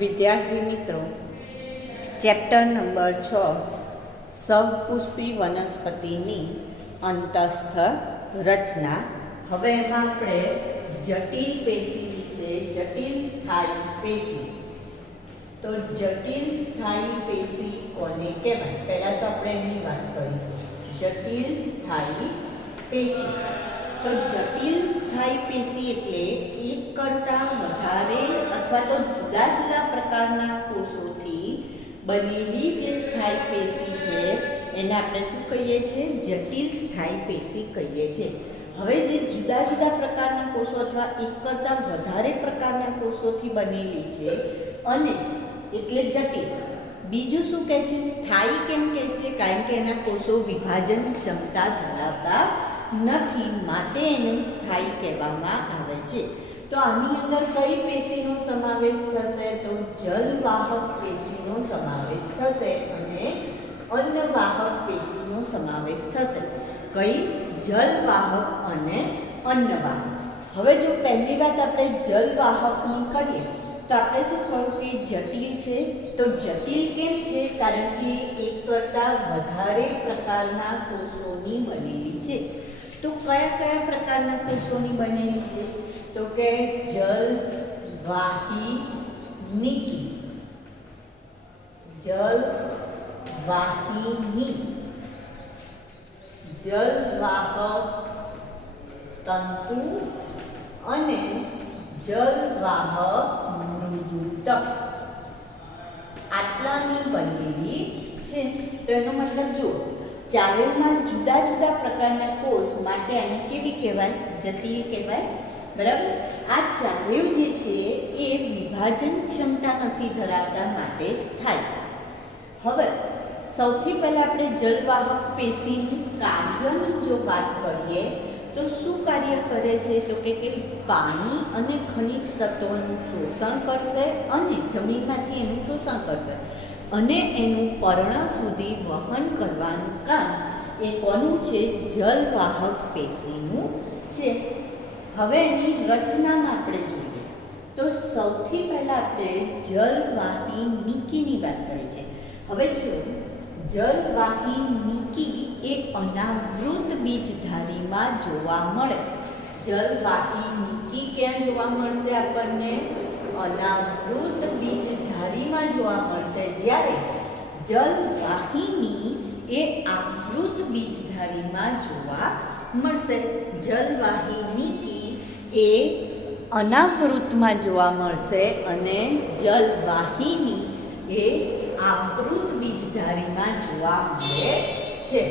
વિદ્યાર્થી મિત્રો, chapter number 6 સહપુષ્પી વનસ્પતિની અંતસ્થ રચના. હવે એમાં આપણે જટિલ પેશી વિશે, જટિલ સ્થાયી પેશી. તો જટિલ સ્થાયી પેશી કોને કહેવાય? પહેલાં તો આપણે એની વાત કરીશું. જટિલ સ્થાયી પેશી. તો જટિલ સ્થાયી પેશી એટલે એક કરતાં વધારે અથવા તો જુદા જુદા પ્રકારના કોષોથી બનેલી જે સ્થાયી પેશી છે એને આપણે શું કહીએ છીએ? જટિલ સ્થાયી પેશી કહીએ છીએ. હવે જે જુદા જુદા પ્રકારના કોષો અથવા એક કરતાં વધારે પ્રકારના કોષોથી બનેલી છે અને એટલે જટિલ. બીજું શું કહે છે? સ્થાયી કેમ કહે છે? કારણ કે એના કોષો વિભાજન ક્ષમતા ધરાવતા નથી, માટે એને સ્થાયી કહેવામાં આવે છે. તો આની અંદર કઈ પેશીનો સમાવેશ થશે? તો જલવાહક પેશીનો સમાવેશ થશે અને અન્નવાહક પેશીનો સમાવેશ થશે. કઈ? જલવાહક અને અન્નવાહક. હવે જો પહેલી વાત આપણે જલવાહકની કરીએ તો આપણે શું કહ્યું કે જટિલ છે. તો જટિલ કેમ છે? કારણ કે એક કરતાં વધારે પ્રકારના કોષોની બનેલી છે. તો કયા કયા પ્રકારના કોષોની બનેલી છે? તો કે જલવાહિની, જલવાહિની, જલવાહક તંતુ અને જલવાહક મૃદુતક આટલાની બનેલી છે. તો એનો મતલબ જુઓ, ચારેયમાં જુદા જુદા પ્રકારના કોષ માટે આને કેવી કહેવાય? જટિલ કહેવાય. બરાબર. આ ચારેય જે છે એ વિભાજન ક્ષમતા નથી ધરાવતા, માટે સ્થાયી. હવે સૌથી પહેલાં આપણે જલવાહક પેશીનું કાર્યની જો વાત કરીએ તો શું કાર્ય કરે છે? તો કે પાણી અને ખનિજ તત્વોનું શોષણ કરશે અને જમીનમાંથી એનું શોષણ કરશે અને એનું પર્ણ સુધી વહન કરવાનું કામ એ કોનું છે? જલવાહક પેશીનું છે. હવે એની રચનામાં આપણે જોઈએ તો સૌથી પહેલાં આપણે જલવાહિનીની વાત કરી છે. હવે જુઓ, જલવાહિની એ અનાવૃત બીજધારીમાં જોવા મળે. જલવાહિની ક્યાં જોવા મળશે? આપણને અનાવૃત બીજધારીમાં જોવા મળશે, જ્યારે જલવાહિની એ આવૃત બીજધારીમાં જોવા મળશે. જલવાહિની એ અનાવૃતમાં જોવા મળશે અને જલવાહિની એ આવૃત બીજધારીમાં જોવા મળે છે.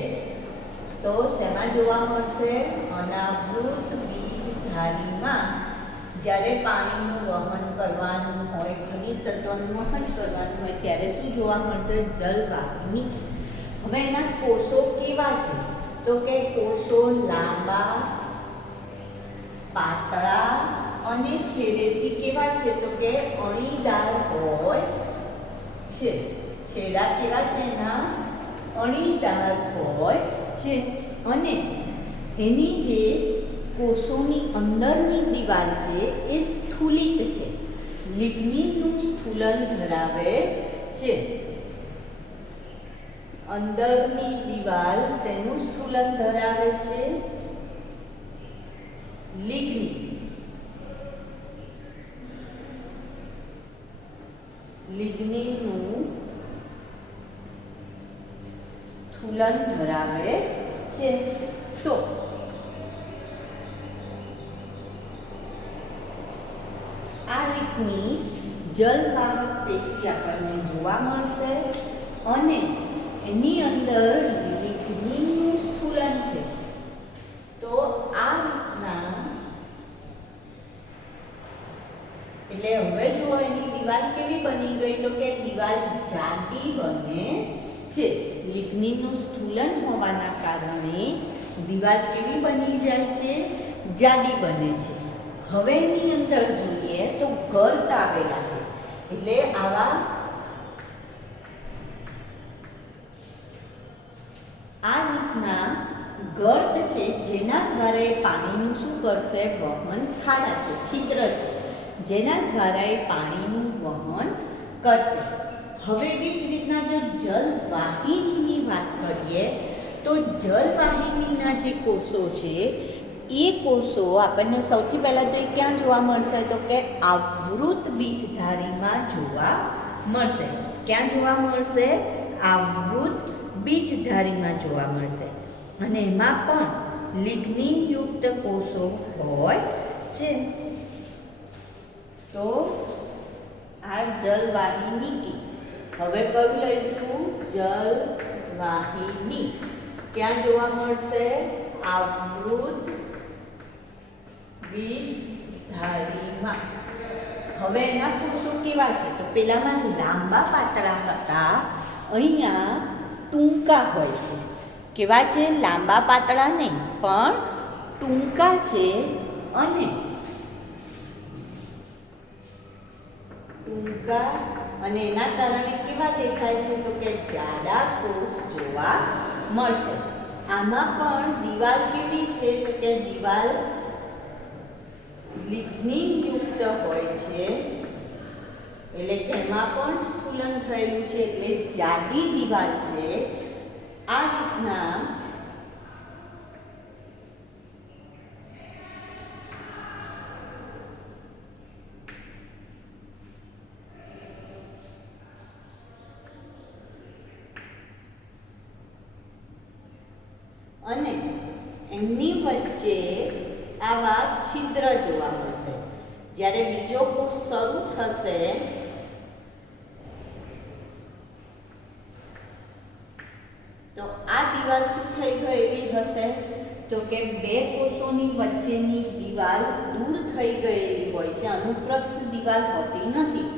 તો શેમાં જોવા મળશે? અનાવૃત બીજધારીમાં. જ્યારે પાણીનું વહન કરવાનું હોય, ખનિજ તત્વોનું વહન કરવાનું હોય ત્યારે શું જોવા મળશે? જલવાહિની. હવે એના કોષો કેવા છે? તો કે કોષો લાંબા, પાતળા અને છેડેથી કેવા છે? તો કે અણીદાર હોય છે. છેડા કેવા છે? એના અણીદાર હોય છે. અને એની જે કોષોની અંદરની દિવાલ છે એ સ્થૂલિત છે, લિગ્નિનનું સ્થૂલન ધરાવે છે. અંદરની દિવાલ શેનું સ્થૂલન ધરાવે છે? લિગ્નિન. લિગ્નિનનું સ્થૂલન ધરાવે છે. તો આ રીતની જલવાહક પેશી આપણને જોવા મળશે અને એની અંદર લિગ્નિનનું સ્થૂલન છે. તો આ રીતના એટલે હવે જો એની દિવાલ કેવી બની ગઈ? તો કે દિવાલ જાડી બને છે. લિગ્નિનનું સ્થૂલન હોવાના કારણે દિવાલ કેવી બની જાય છે? જાડી બને છે. હવે એની અંદર જોઈએ તો ગર્ત આવેલા છે. એટલે આ રીતના ગર્ત છે જેના દ્વારા પાણીનું શું કરશે? વહન. ખાડા છે, છિદ્ર છે, જેના દ્વારા પાણીનું વહન કરશે. હવે એવી જ રીતના જો જલવાહિનીની વાત કરીએ તો જલવાહિનીના જે કોષો છે એ કોષો આપણને સૌથી પહેલાં તો એ ક્યાં જોવા મળશે તો કે આવૃત બીજધારીમાં જોવા મળશે. ક્યાં જોવા મળશે? આવૃત બીજધારીમાં જોવા મળશે. અને એમાં પણ લિગ્નિનયુક્ત કોષો હોય છે. તો આ જલવાહિની. હવે કયું લઈશું? જલવાહિની. ક્યાં જોવા મળશે? આવૃત બીજધારીમાં. હવે એના કોષો કેવા છે? તો પેલામાં લાંબા પાતળા હતા, અહીંયા ટૂંકા હોય છે. કેવા છે? લાંબા પાતળા નહીં પણ ટૂંકા છે. અને ટૂંકા અને એના કારણે કેવા દેખાય છે? તો કે જાડા કોષ જોવા મળશે. આમાં પણ દિવાલ કેવી છે? તો કે દિવાલ લિગ્નિનયુક્ત હોય છે, એટલે તેમાં પણ સ્ફુલન થયેલું છે, એટલે જાડી દિવાલ છે. આ રીતના અને એમની વચ્ચે આવા છિદ્ર જોવા મળશે. જ્યારે બીજો કોષ શરૂ થશે તો આ દિવાલ શું થઈ ગયેલી હશે? તો કે બે કોષોની વચ્ચેની દિવાલ દૂર થઈ ગયેલી હોય છે. અનુપ્રસ્થ દિવાલ હોતી નથી.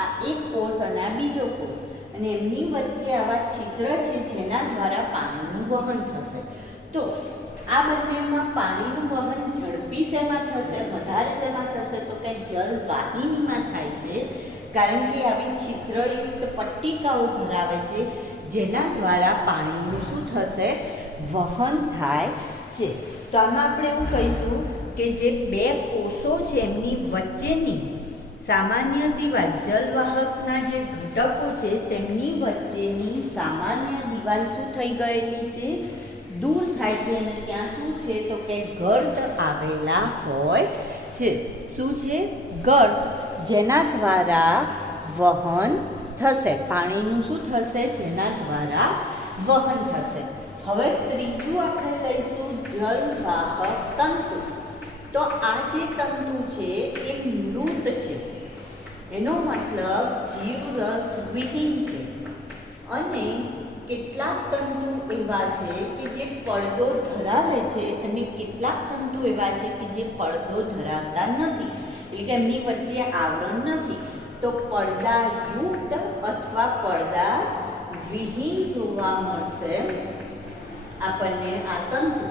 આ એક કોષ અને આ બીજો કોષ, અને એમની વચ્ચે આવા છિદ્ર છે જેના દ્વારા પાણીનું વહન થશે. તો આ બંનેમાં પાણીનું વહન ઝડપી શેમાં થશે? વધારે શેમાં થશે? તો કે જલવાહિનીમાં થાય છે. કારણ કે આવી છિદ્રયુક્ત પટ્ટિકાઓ ધરાવે છે જેના દ્વારા પાણીનું શું થશે? વહન થાય છે. તો આમાં આપણે એવું કહીશું કે જે બે કોષો છે એમની વચ્ચેની સામાન્ય દિવાલ, જલવાહકના જે ઘટકો છે તેમની વચ્ચેની સામાન્ય દિવાલ શું થઈ ગયેલી છે? દૂર થાય છે. અને ત્યાં શું છે? તો કે ગર્ત આવેલા હોય છે. શું છે? ગર્ત, જેના દ્વારા વહન થશે. પાણીનું શું થશે? જેના દ્વારા વહન થશે. હવે ત્રીજું આપણે લઈશું જલવાહક તંતુ. તો આ જે તંતુ છે એ મૃત છે. એનો મતલબ જીવરસ વિહીન છે. અને કેટલાક તંતુ એવા છે કે જે પડદો ધરાવે છે અને કેટલાક તંતુ એવા છે કે જે પડદો ધરાવતા નથી, એટલે કે એમની વચ્ચે આવરણ નથી. તો પડદાયુક્ત અથવા પડદા વિહીન જોવા મળશે આપણને આ તંતુ.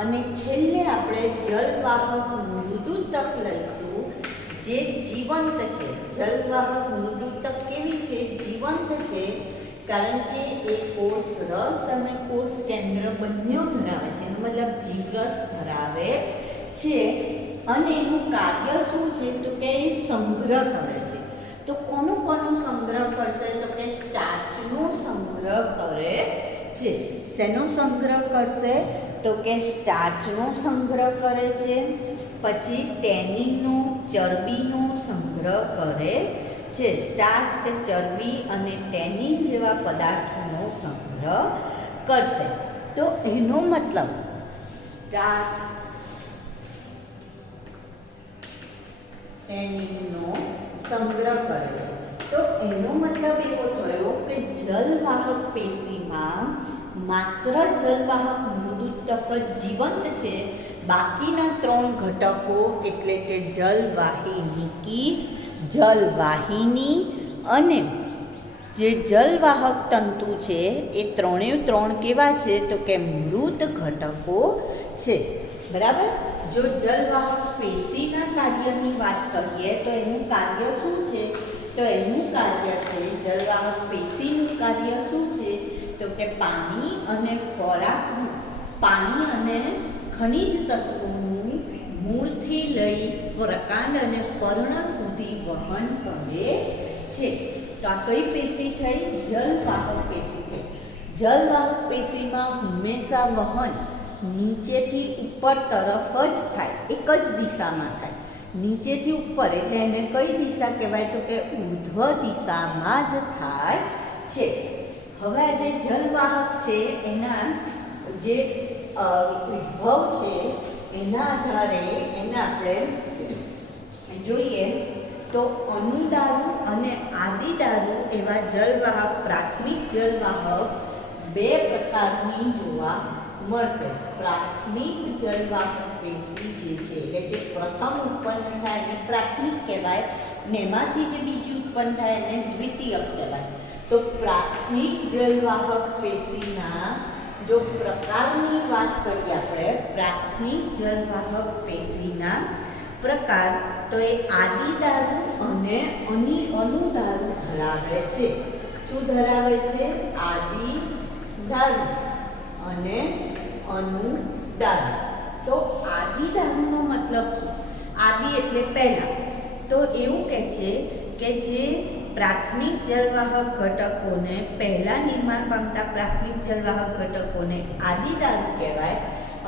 અને છેલ્લે આપણે જલવાહક મૃદુતક લઈશું જે જીવંત છે. જલવાહક મૃદુતક કેવી છે? જીવંત છે. કારણ કે એ કોષ રસ અને કોષ કેન્દ્ર બંને ધરાવે છે. એનો મતલબ જીવરસ ધરાવે છે. અને એનું કાર્ય શું છે? તો કે એ સંગ્રહ કરે છે. તો કોનો સંગ્રહ કરશે? તો કે સ્ટાર્ચનો સંગ્રહ કરે છે. શેનો સંગ્રહ કરશે? તો કે સ્ટાર્ચનો સંગ્રહ કરે છે. પછી ટેનિનનો, ચરબીનો સંગ્રહ કરે છે. સ્ટાર્ચ કે ચરબી અને ટેનિન જેવા પદાર્થોનો સંગ્રહ કરશે. તો એનો મતલબ સ્ટાર્ચ, ટેનિનનો સંગ્રહ કરે છે. તો એનો મતલબ એવો થયો કે જલવાહક પેશીમાં માત્ર જલવાહક મૃદુતક જ જીવંત છે. બાકીના ત્રણ ઘટકો એટલે કે જલવાહિની અને જે જલવાહક તંતુ છે એ ત્રણે ત્રણ કેવા છે? તો કે મૃત ઘટકો છે. બરાબર. જો જલવાહક પેશીના કાર્યની વાત કરીએ તો એનું કાર્ય શું છે? તો એનું કાર્ય છે, જલવાહક પેશીનું કાર્ય શું છે? તો કે પાણી અને ખોરાકનું, પાણી અને ખનિજ તત્વોનું મૂળથી લઈ પ્રકાંડ અને પર્ણ સુધી વહન કરે છે. તો આ કઈ પેશી થઈ? જલવાહક પેશી થઈ. જલવાહક પેશીમાં હંમેશા વહન નીચેથી ઉપર તરફ જ થાય, એક જ દિશામાં થાય. નીચેથી ઉપર એટલે એને કઈ દિશા કહેવાય? તો કે ઉર્ધ્વ દિશામાં જ થાય છે. હવે આ જે જલવાહક છે એના જે વિભવ છે એના આધારે એને આપણે જોઈએ તો અનુદારું અને આદિદારું એવા જલવાહક, પ્રાથમિક જલવાહક બે પ્રકારની જોવા મળશે. પ્રાથમિક જલવાહક પેશી જે છે કે જે પ્રથમ ઉત્પન્ન થાય એને પ્રાથમિક કહેવાય, ને એમાંથી જે બીજી ઉત્પન્ન થાય એને દ્વિતીયક કહેવાય. તો પ્રાથમિક જલવાહક પેશીના જો પ્રકારની વાત કરીએ આપણે, પ્રાથમિક જલવાહક પેશીના પ્રકાર તો એ આદિદારું અને અનુદારું ધરાવે છે. શું ધરાવે છે? આદિદારું અને અનુદારું. તો આદિદારુનો મતલબ શું? આદિ એટલે પહેલા. તો એવું કહે છે કે જે પ્રાથમિક જલવાહક ઘટકોને, પહેલા નિર્માણ પામતા પ્રાથમિક જલવાહક ઘટકોને આદિદારું કહેવાય,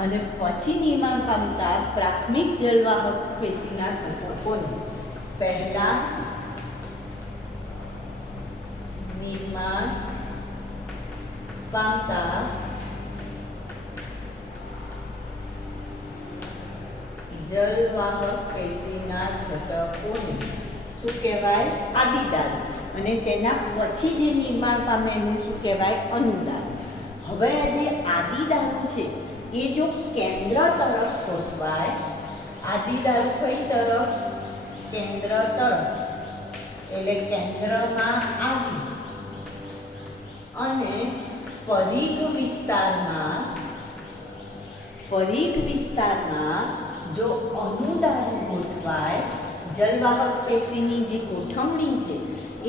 અને પછી નિર્માણ પામતા પ્રાથમિક જલવાહક પેશીના ઘટકોને પહેલા નિર્માણ પામતા જલવાહક પેશીના ઘટકોને શું કહેવાય? આદિદારું. અને તેના પછી જે નિર્માણ પામે એને શું કહેવાય? અનુદારું. હવે આ જે આદિદારું છે એ જો કેન્દ્ર તરફ ગોઠવાય, આદિદારું કઈ તરફ? કેન્દ્ર તરફ. એટલે કેન્દ્રમાં આદિ અને પરિઘ વિસ્તારમાં જો અનુદારું ગોઠવાય, જલવાહક પેશીની જે ગોઠવણી છે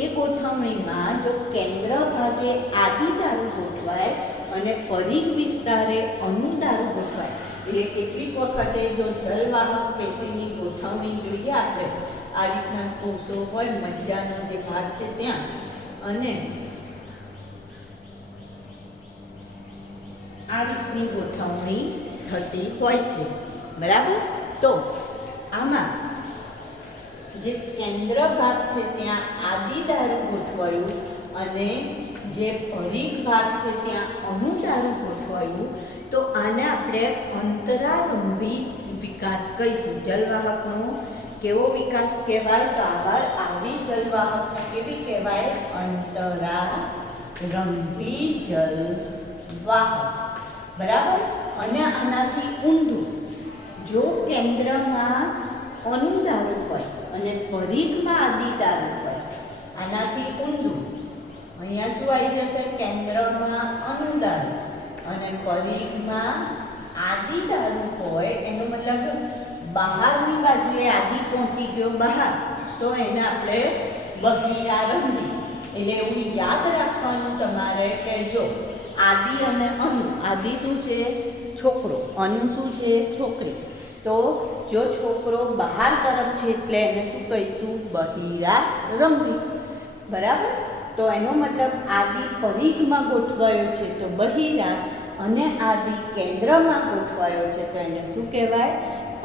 એ ગોઠવણીમાં જો કેન્દ્ર ભાગે આદિદારું ગોઠવાય અને પરિઘ વિસ્તારે અનુદારું ગોઠવાય, એટલે કેટલીક વખતે જો જલવાહક પેશીની ગોઠવણી જોઈએ આપણે, આ રીતના કોષો હોય, મજ્જાનો જે ભાગ છે ત્યાં, અને આ રીતની ગોઠવણી થતી હોય છે. બરાબર? તો આમાં જે કેન્દ્ર ભાગ છે ત્યાં આદિદારું ગોઠવાયું અને જે પરિઘ ભાગ છે ત્યાં અનુદારું ગોઠવાયું, તો આને આપણે અંતરારંભી વિકાસ કહીશું. જલવાહકનો કેવો વિકાસ કહેવાય? તો આવી જલવાહકને કેવી કહેવાય? અંતરારંભી જલવાહક. બરાબર? અને આનાથી ઊંધું, જો કેન્દ્રમાં અનુદારું હોય અને પરિઘમાં આદિદારું હોય, આનાથી ઊંધું અહીંયા શું આવી જશે? કેન્દ્રમાં અનુદારું અને પરિઘમાં આદિદારું હોય, એનો મતલબ બહારની બાજુએ આદિ પહોંચી ગયો બહાર, તો એને આપણે બહિરારંભી. એટલે એવું યાદ રાખવાનું તમારે કે જો આદિ અને અનુ, આદિ શું છે? છોકરો. અનુ શું છે? છોકરી. તો જો છોકરો બહાર તરફ છે એટલે એને શું કહીશું? બહિરારંભી. બરાબર? તો એનો મતલબ આદિ પરિઘમાં ગોઠવાયો છે તો બહિરા, અને આદિ કેન્દ્રમાં ગોઠવાયો છે તો એને શું કહેવાય?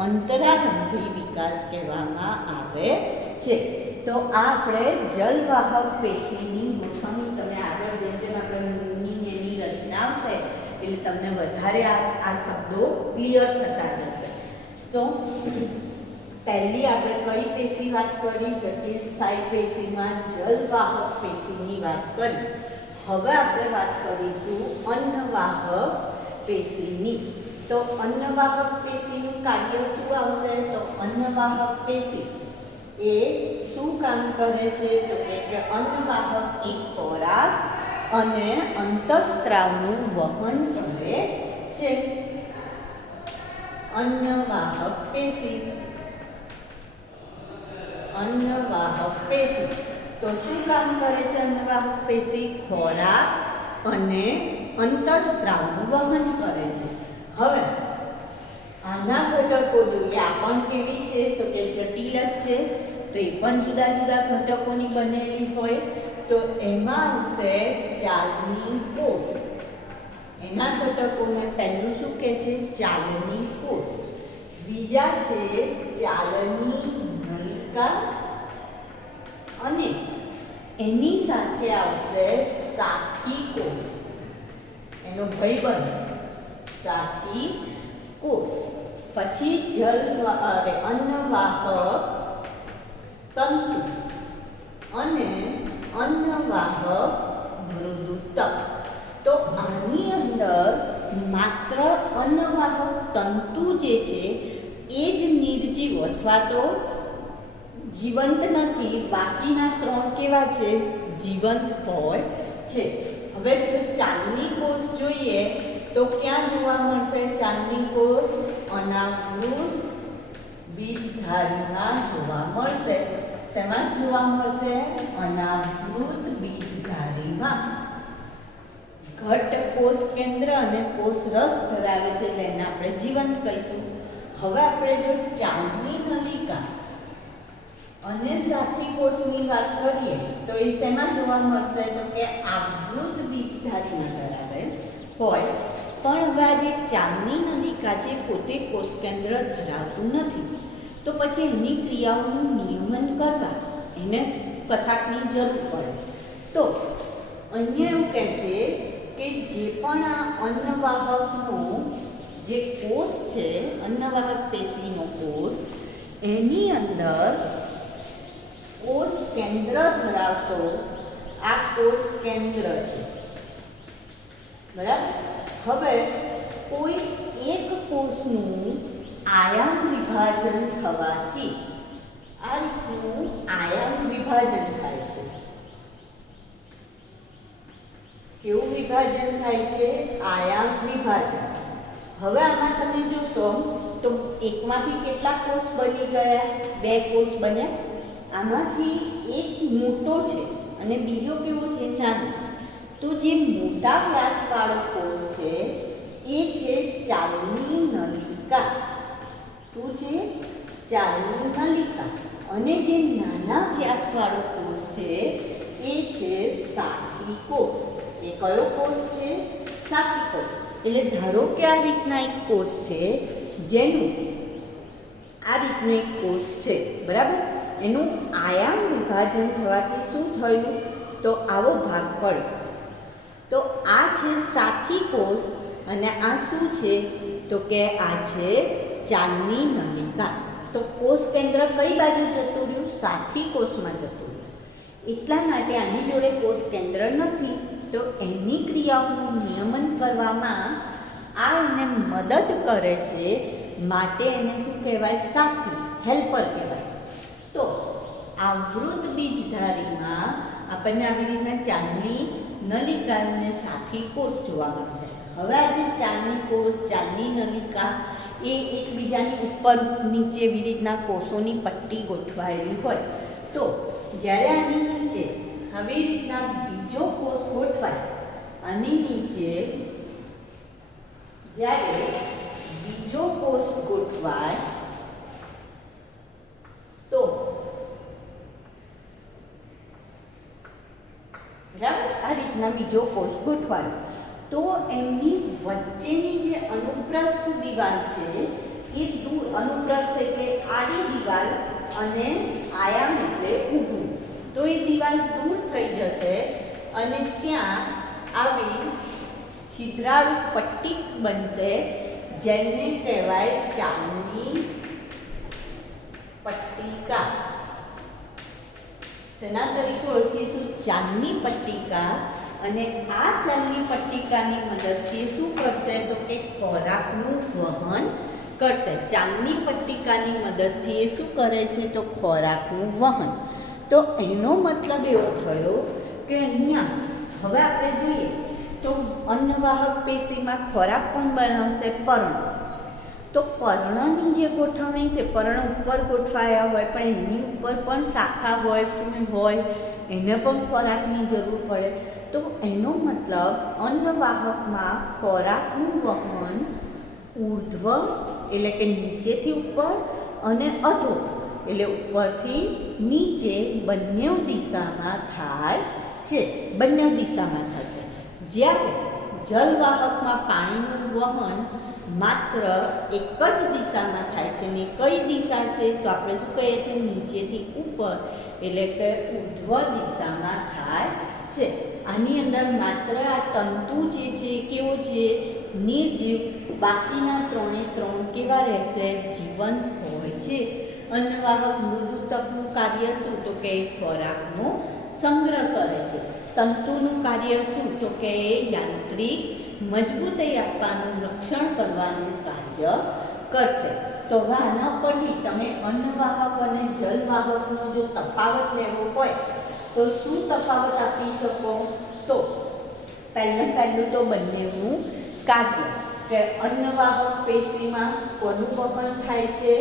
અંતરારંભી વિકાસ કહેવામાં આવે છે. તો આ આપણે જલવાહક પેશીની ગોઠવણી, તમે આગળ જેમ જેમ આપણે એની રચના આવશે એટલે તમને વધારે આ શબ્દો ક્લિયર થતા જશે. તો પહેલી આપણે કઈ પેશી વાત કરી? જટિલ સ્થાયી પેશીમાં જલવાહક પેશીની વાત કરી. હવે આપણે વાત કરીશું અન્નવાહક પેશીની. તો અન્નવાહક પેશીનું કાર્ય શું આવશે? તો અન્નવાહક પેશી એ શું કામ કરે છે? તો કે અન્નવાહક એક ખોરાક અને અંતઃસ્ત્રાવનું વહન કરે છે. અન્નવાહક પેશી. અન્નવાહક પેશી તો શું કામ કરે છે? અન્નવાહક પેશી ખોરાક અને અંતઃસ્ત્રાવનું વહન કરે છે. હવે આના ઘટકો જોઈએ. આ પણ કેવી છે? તો કે જટિલ જ છે. તો તો એ પણ જુદા જુદા ઘટકોની બનેલી હોય. તો એમાં આવશે ચાલની કોષ. એના ઘટકોને પહેલું શું કહે છે? ચાલની કોષ. બીજા છે ચાલની નલિકા અને એની સાથે આવશે સાથી કોષ, એનો ભાઈબંધ સાથી કોષ. પછી અન્નવાહક તંતુ અને અન્નવાહક મૃદુતક. તો આની અંદર માત્ર અન્નવાહક તંતુ જે છે એ જ નિર્જીવ અથવા તો જીવંત નથી. બાકીના 3 કેવા છે? જીવંત હોય છે. હવે જો ચાલની કોષ જોઈએ તો ક્યાં જોવા મળશે? ચાલની કોષ અનાવૃત બીજધારીમાં જોવા મળશે. શેમાં જોવા મળશે? અનાવૃત બીજધારીમાં. ઘટ કોષ કેન્દ્ર અને કોષ રસ ધરાવે છે એટલે એને આપણે જીવંત કહીશું. હવે આપણે જો ચાલની નલિકા અને સાથી કોષની વાત કરીએ તો એ શેમાં જોવા મળશે? તો કે આવૃત બીજધારીમાં ધરાવે હોય. પણ હવે આ જે ચાલની નલિકા છે પોતે કોષ કેન્દ્ર ધરાવતું નથી, તો પછી એની ક્રિયાઓનું નિયમન કરવા એને કશાકની જરૂર પડે. તો અહીંયા એવું કહે છે કે જે પણ આ અન્નવાહકનો જે કોષ છે, અન્નવાહક પેશીનો કોષ, એની અંદર કોષ કેન્દ્ર ધરાવતો આ કોષ કેન્દ્ર છે. બરાબર. હવે કોઈ એક કોષનું આયામ વિભાજન થવાથી આ રીતનું આયામ વિભાજન થાય છે. કેવું વિભાજન થાય છે? આયામ વિભાજન. હવે આમાં તમે જોશો તો એકમાંથી કેટલા કોષ બની ગયા? 2 કોષ બન્યા. આમાંથી એક મોટો છે અને બીજો કેવો છે? નાનો. તો જે મોટા વ્યાસવાળો કોષ છે એ છે ચાલની નલિકા. શું છે? ચાલની નલિકા. અને જે નાના વ્યાસવાળો કોષ છે એ છે સાથી કોષ. એ કયો કોષ છે? સાથી કોષ. એટલે ધારો કે આ રીતના એક કોષ છે જેનું આ રીતનું એક કોષ છે. બરાબર. એનું આયામ વિભાજન થવાથી શું થયું? તો આવો ભાગ પડ્યો. તો આ છે સાથી કોષ અને આ શું છે? તો કે આ છે ચાલની નલિકા. તો કોષ કેન્દ્ર કઈ બાજુ જતું રહ્યું? સાથી કોષમાં જતું રહ્યું. એટલા માટે આની જોડે કોષ કેન્દ્ર નથી, તો એની ક્રિયાઓનું નિયમન કરવામાં આ એને મદદ કરે છે, માટે એને શું કહેવાય? સાથી, હેલ્પર કહેવાય. તો આવૃત બીજધારીમાં આપણને આવી રીતના ચાલની નલિકા અને સાથી કોષ જોવા મળશે. હવે આ જે ચાલની કોષ, ચાલની નલિકા એ એકબીજાની ઉપર નીચે એવી રીતના કોષોની પટ્ટી ગોઠવાયેલી હોય. તો જ્યારે આની નીચે આવી રીતના બીજો કોષ ગોઠવાય, આની નીચે જ્યારે બીજો કોષ ગોઠવાય તો બરાબર આ રીતના બીજો કોષ ગોઠવાય તો એમની વચ્ચેની જે અનુપ્રસ્થ દિવાલ છે એ અનુપ્રસ્થ એટલે આડી દિવાલ અને આયામ એટલે ઊભું, તો એ દિવાલ દૂર થઈ જશે અને ત્યાં આવી છિદ્રાળુ પટ્ટી બનશે જેને કહેવાય ચાલની પટ્ટિકા. શેના તરીકે ઓળખીશું? ચાલની પટ્ટિકા. અને આ ચાલની પટ્ટિકાની મદદથી શું કરશે? તો કે ખોરાકનું વહન કરશે. ચાલની પટ્ટિકાની મદદથી એ શું કરે છે? તો ખોરાકનું વહન. તો એનો મતલબ એવો થયો કે અહીંયા હવે આપણે જોઈએ તો અન્નવાહક પેશીમાં ખોરાક પણ બનાવશે પર્ણ. તો પર્ણની જે ગોઠવણી છે, પર્ણ ઉપર ગોઠવાયા હોય પણ એની ઉપર પણ શાખા હોય, ફૂલ હોય, એને પણ ખોરાકની જરૂર પડે. તો એનો મતલબ અન્નવાહકમાં ખોરાકનું વહન ઉર્ધ્વ એટલે કે નીચેથી ઉપર અને અધો એટલે ઉપરથી નીચે બંને દિશામાં થાય છે, બંને દિશામાં થશે. જ્યારે જલવાહકમાં પાણીનું વહન માત્ર એક જ દિશામાં થાય છે. ને કઈ દિશા છે તો આપણે શું કહીએ છીએ, નીચેથી ઉપર એટલે કે ઉર્ધ્વ દિશામાં થાય છે. આની અંદર માત્ર આ તંતુ જે છે કેવો છે, નિર્જીવ, બાકીના ત્રણે ત્રણ કેવા રહેશે, જીવંત હોય છે. અન્નવાહક મૃદુતકનું કાર્ય શું તો કે ખોરાકનો સંગ્રહ કરે છે. તંતુનું કાર્ય શું તો કે યાંત્રિક મજબૂતાઈ આપવાનું, રક્ષણ કરવાનું કાર્ય કરશે. તો હવે આના પરથી તમે અન્નવાહક અને જલવાહકનો જો તફાવત લેવો હોય તો શું તફાવત આપી શકો, તો પહેલું તો બંનેનું કાર્ય કે અન્નવાહક પેશીમાં કોનું વહન થાય છે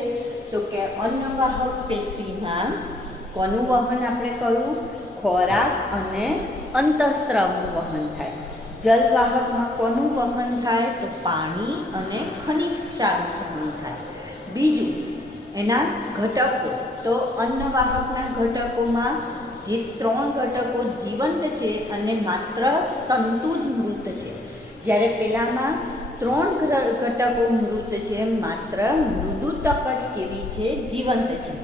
તો કે અન્નવાહક પેશીમાં કોનું વહન આપણે કહ્યું, ખોરાક અને અંતઃસ્ત્રાવનું વહન થાય. જલવાહકમાં કોનું વહન થાય તો પાણી અને ખનિજ ક્ષારનું વહન થાય. બીજું એના ઘટકો, તો અન્નવાહકના ઘટકોમાં જે ત્રણ ઘટકો જીવંત છે અને માત્ર તંતુ જ મૃત છે, જ્યારે પેલામાં ત્રણ ઘટકો મૃત છે, માત્ર મૃદુતક જ કેવી છે, જીવંત છે.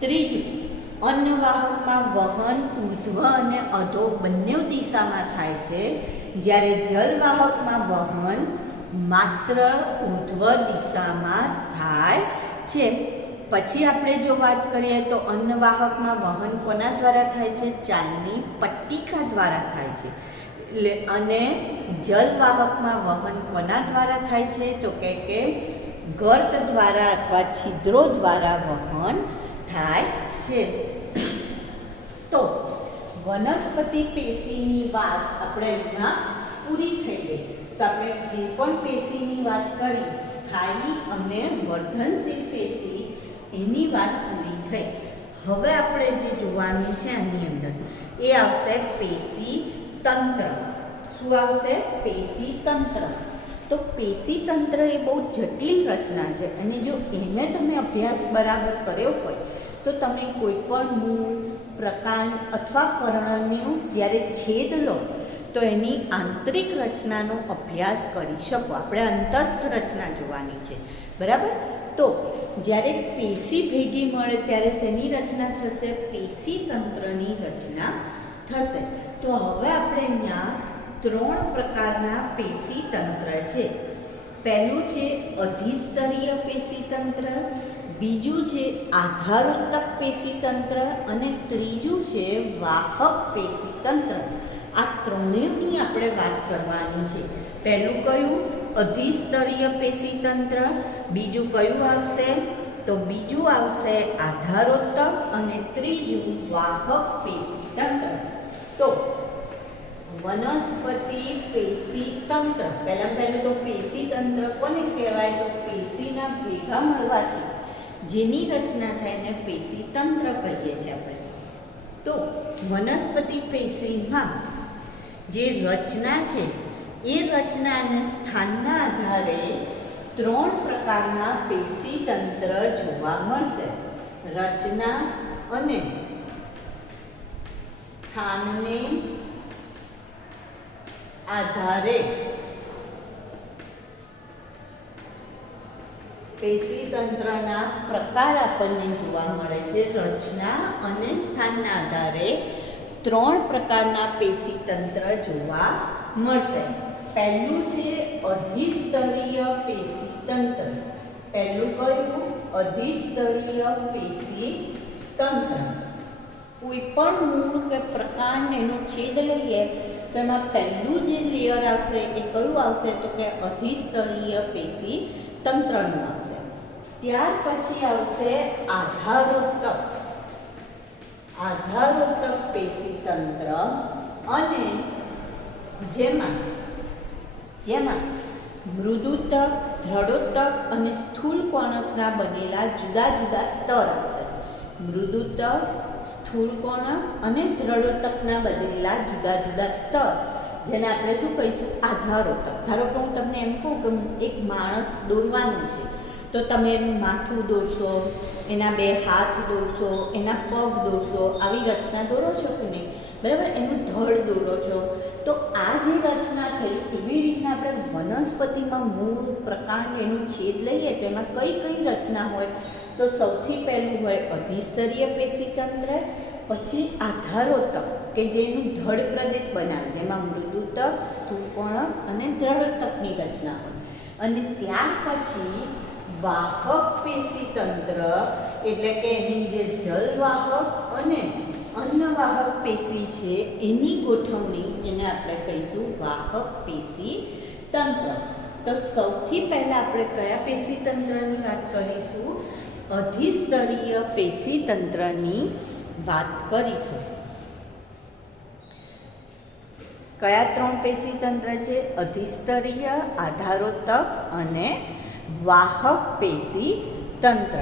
ત્રીજું, અન્નવાહકમાં વહન ઉર્ધ્વ અને અધો બંને દિશામાં થાય છે, જ્યારે જલવાહકમાં વહન માત્ર ઉર્ધ્વ દિશામાં થાય છે. પછી આપણે જો વાત કરીએ તો અન્નવાહકમાં વહન કોના દ્વારા થાય છે, ચાલની પટ્ટિકા દ્વારા થાય છે. અને જલવાહકમાં વહન કોના દ્વારા થાય છે તો કે ગર્ત દ્વારા અથવા છિદ્રો દ્વારા વહન થાય છે. તો વનસ્પતિ પેશીની વાત આપણે અહીંયા પૂરી થઈ ગઈ. તો આપણે જે પણ પેશીની વાત કરી, સ્થાયી અને વર્ધનશીલ પેશી, એની વાત પૂરી થઈ. હવે આપણે જે જોવાનું છે આની અંદર એ આવશે પેશી તંત્ર. શું આવશે, પેશી તંત્ર. તો પેશી તંત્ર એ બહુ જટિલ રચના છે અને જો એને તમે અભ્યાસ બરાબર કર્યો હોય તો તમે કોઈ પણ મૂળ, પ્રકાંડ અથવા પર્ણનું જ્યારે છેદ લો તો એની આંતરિક રચનાનો અભ્યાસ કરી શકો. આપણે અંતસ્થ રચના જોવાની છે, બરાબર. તો જ્યારે પેશી ભેગી મળે ત્યારે શેની રચના થશે, પેશી તંત્રની રચના થશે. તો હવે આપણે અહીંયા ત્રણ પ્રકારના પેશી તંત્ર છે. પહેલું છે અધિસ્તરીય પેશી તંત્ર, બીજું છે આધારોત્તક પેશી તંત્ર અને ત્રીજું છે વાહક પેશી તંત્ર. આ ત્રણેયની આપણે વાત કરવાની છે. પહેલું કયું, અધિસ્તરીય પેશી તંત્ર. બીજું કયું આવશે તો બીજું આવશે આધારોત્તક અને ત્રીજું વાહક પેશી તંત્ર. તો વનસ્પતિ પેશી તંત્ર, પહેલું તો પેશી તંત્ર કોને કહેવાય તો પેશીના ભેગા મળવાથી જેની રચના થાય એને પેશી તંત્ર કહીએ છીએ આપણે. તો વનસ્પતિ પેશીમાં જે રચના છે એ રચના અને સ્થાનના આધારે ત્રણ પ્રકારના પેશી તંત્ર જોવા મળશે. રચના અને સ્થાનને આધારે પેશી તંત્રના પ્રકાર આપણને જોવા મળે છે. રચના અને સ્થાનના આધારે ત્રણ પ્રકારના પેશી તંત્ર જોવા મળશે. પહેલું છે અધિસ્તરીય પેશી તંત્ર. પહેલું કયું, અધિસ્તરીય પેશી તંત્ર. કોઈ પણ મૂળ કે પ્રકાંડ એનો છેદ લઈએ તો એમાં પહેલું જે લેયર આવશે એ કયું આવશે તો કે અધિસ્તરીય પેશી તંત્રનું આવશે. ત્યાર પછી આવશે આધારોત્તક. આધારોત્તક પેશી તંત્ર અને જેમાં મૃદુતક, દ્રઢોત્તક અને સ્થૂલ કોણકના બનેલા જુદા જુદા સ્તર આવશે. મૃદુતક, સ્થૂલ કોણક અને દ્રઢોત્તકના બનેલા જુદા જુદા સ્તર, જેને આપણે શું કહીશું, આધારોત્તક. ધારો કે હું તમને એમ કહું કે એક માણસ દોરવાનું છે તો તમે એનું માથું દોરશો, એના બે હાથ દોરશો, એના પગ દોરશો, આવી રચના દોરો છો કે નહીં, બરાબર, એનું ધડ દોરો છો. તો આ જે રચના થઈ એવી રીતના આપણે વનસ્પતિમાં મૂળ પ્રકાંડ એનું છેદ લઈએ તો એમાં કઈ કઈ રચના હોય, તો સૌથી પહેલું હોય અધિસ્તરીય પેશીતંત્ર, પછી આધારોતક કે જેનું ધડ પ્રદેશ બનાવે, જેમાં મૃદુતક, સ્થૂળકોણક અને દ્રઢતકની રચના હોય. અને ત્યાર પછી વાહક પેશીતંત્ર એટલે કે એની જે જલવાહક અને અન્નવાહક પેશી છે એની ગોઠવણી, એને આપણે કહીશું વાહક પેશીતંત્ર. તો સૌથી પહેલાં આપણે કયા પેશીતંત્રની વાત કરીશું? અધિસ્તરીય પેશીતંત્રની વાત કરીશું. કયા 3 પેશીતંત્ર છે? અધિસ્તરીય, આધારોતક અને વાહક પેશીતંત્ર.